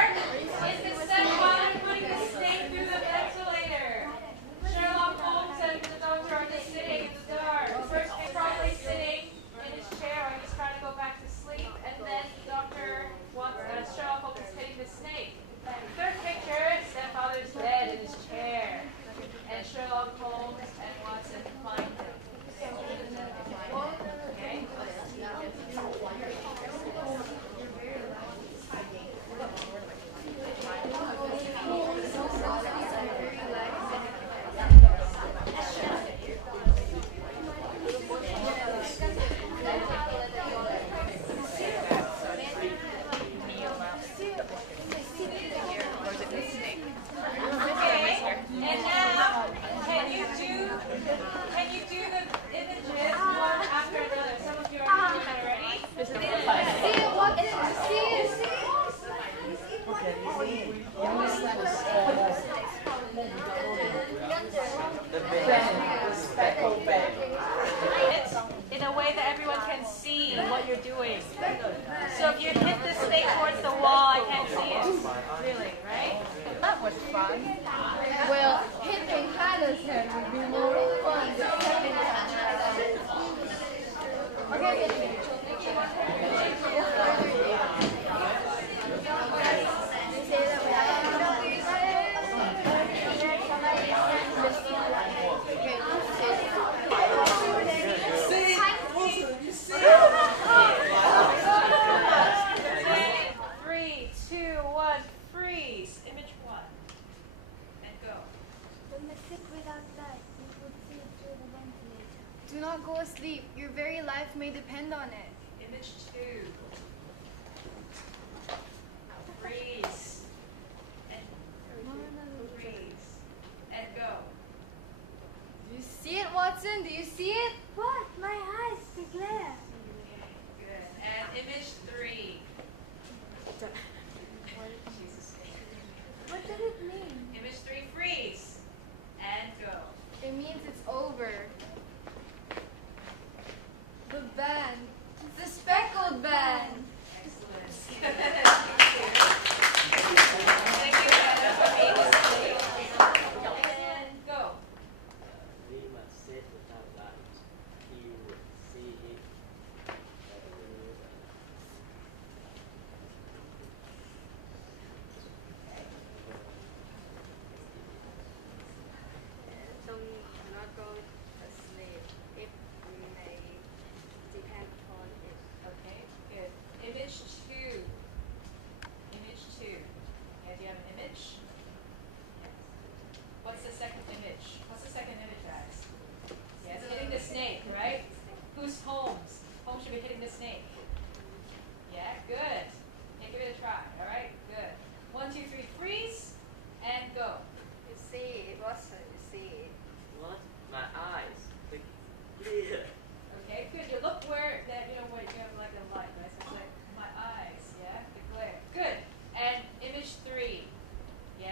is the stepfather putting the snake through the ventilator. Sherlock Holmes and the doctor are just sitting in the dark. First, he's probably sitting in his chair or he's trying to go back to sleep. And then Sherlock Holmes is hitting the snake. Third fun? Well, hitting Hannah's head would be more fun than hitting Hannah's. Okay. Three, two, one, freeze. Image one. And go. When the sick without light, you would see it through the ventilator. Do not go asleep. Your very life may depend on it. Image two. Freeze. And freeze. And go. Do you see it, Watson? Do you see it? What? My eyes, the glare. Good. And image three. What did it mean? Image three, freeze. And go. It means it's over. The band. The speckled band. Excellent. Thank you, Hannah, for being asleep. And go. We must sit without light. He would see it. So we cannot go asleep if we may depend on it. Okay, good. Image two. Image two. Yeah, do you have an image? Yes. What's the second image? What's the second image, guys? Yes, hitting the snake, right? Whose Holmes? Holmes should be hitting the snake. Yeah, good. Yeah, give it a try. All right, good. 1, 2, 3, freeze, and go. You see, it was you see. What? My eyes. The clear. Okay, good. You look where that you know where you have like a light, right? So it's like my eyes, yeah, the glare. Good. And image three. Yeah.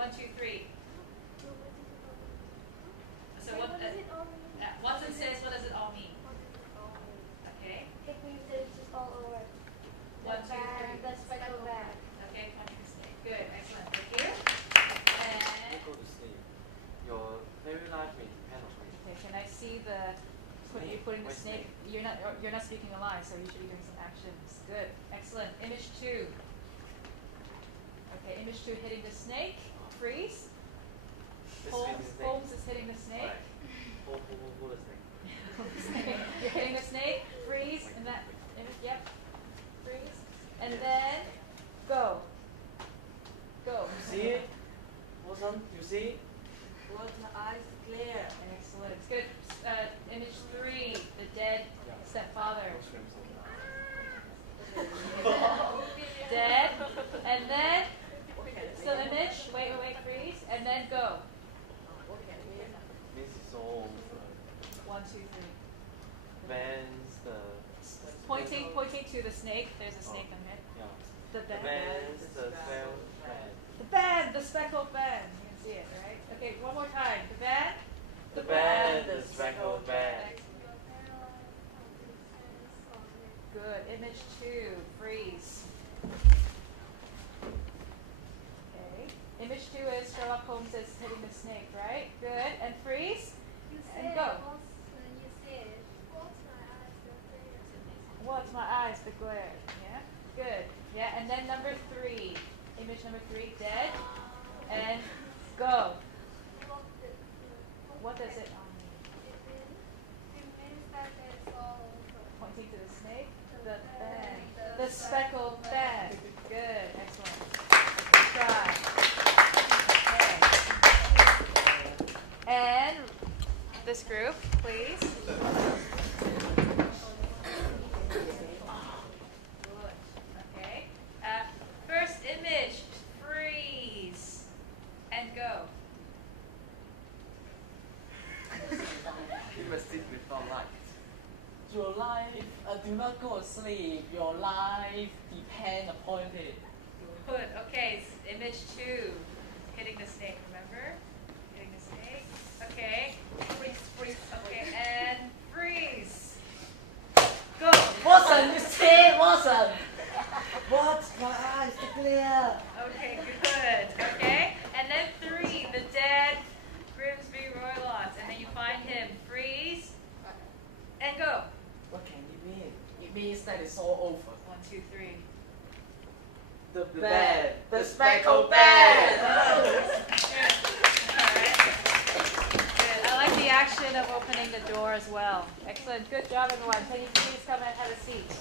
1, 2, 3. So Wait, what? what does it all mean? Watson says, what does it all mean? What does it all mean? Okay. It means that it's just all over. 1, 2, 3. The speckled bag. Okay, pointing to snake. Good, excellent. Thank you. And Go to sleep. Your very life may depend on it. okay, can I see the you putting the Where's snake? You're not speaking a lie, so you should be doing some actions. Good, excellent. Image 2. Okay, image 2 hitting the snake. Freeze. This Holmes, is the Holmes is hitting the snake. Right. Hold the snake. Snake. You're hitting the snake. Freeze. And that image. Yep. Freeze. And then go. Go. See? Awesome. You see? What my eyes clear. Excellent. Good. Image 3. The dead stepfather. Dead. And then still image. Wait. Freeze. And then go. This is all 1, 2, 3. Vans, the Pointing to the snake. There's a snake on it. yeah. The band. Vans, the spell band. The band. The speckled band. You can see it, right? Okay, one more time. The band. The band, the speckled band. Good. Image 2. Freeze. Okay. Image 2 is Sherlock Holmes is hitting the snake, right? Good. And freeze. And go. What's my eyes? The glare. Yeah. Good. Yeah. And then number 3. Image number 3. Dead. And go. What does it mean? It means that it's all over. Pointing to the snake. The band. The speckled band. Good. Excellent. Good try. Okay. And this group, please. Good. Okay. First image. Freeze. And go. You must sit without light. Your life, do not go to sleep. Your life depends upon it. Good. Okay. Image 2. Hitting the snake. Remember? Hitting the snake. Okay. Freeze. Okay. And freeze. Go. Watson, you see, Watson. What? My eyes clear. Okay. Good. Okay. And then 3. The dead Grimsby Roylotts. And then you find him. Freeze. And go. What can it mean? It means that it's all over. 1, 2, 3. The band, the speckled band. Good. All right. Good. I like the action of opening the door as well. Excellent. Good job, everyone. Can you please come and have a seat?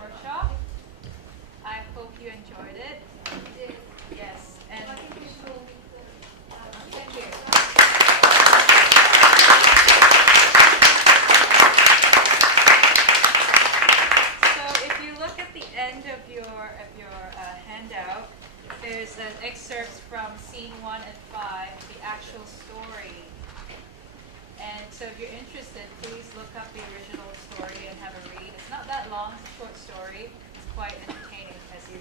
Workshop. I hope you enjoyed it. Yes. And thank you. So if you look at the end of your handout, there's an excerpt from scene 1 and 5, the actual story. And so if you're interested, please look up the original story and have a read. It's not that long, it's a short story. It's quite entertaining as you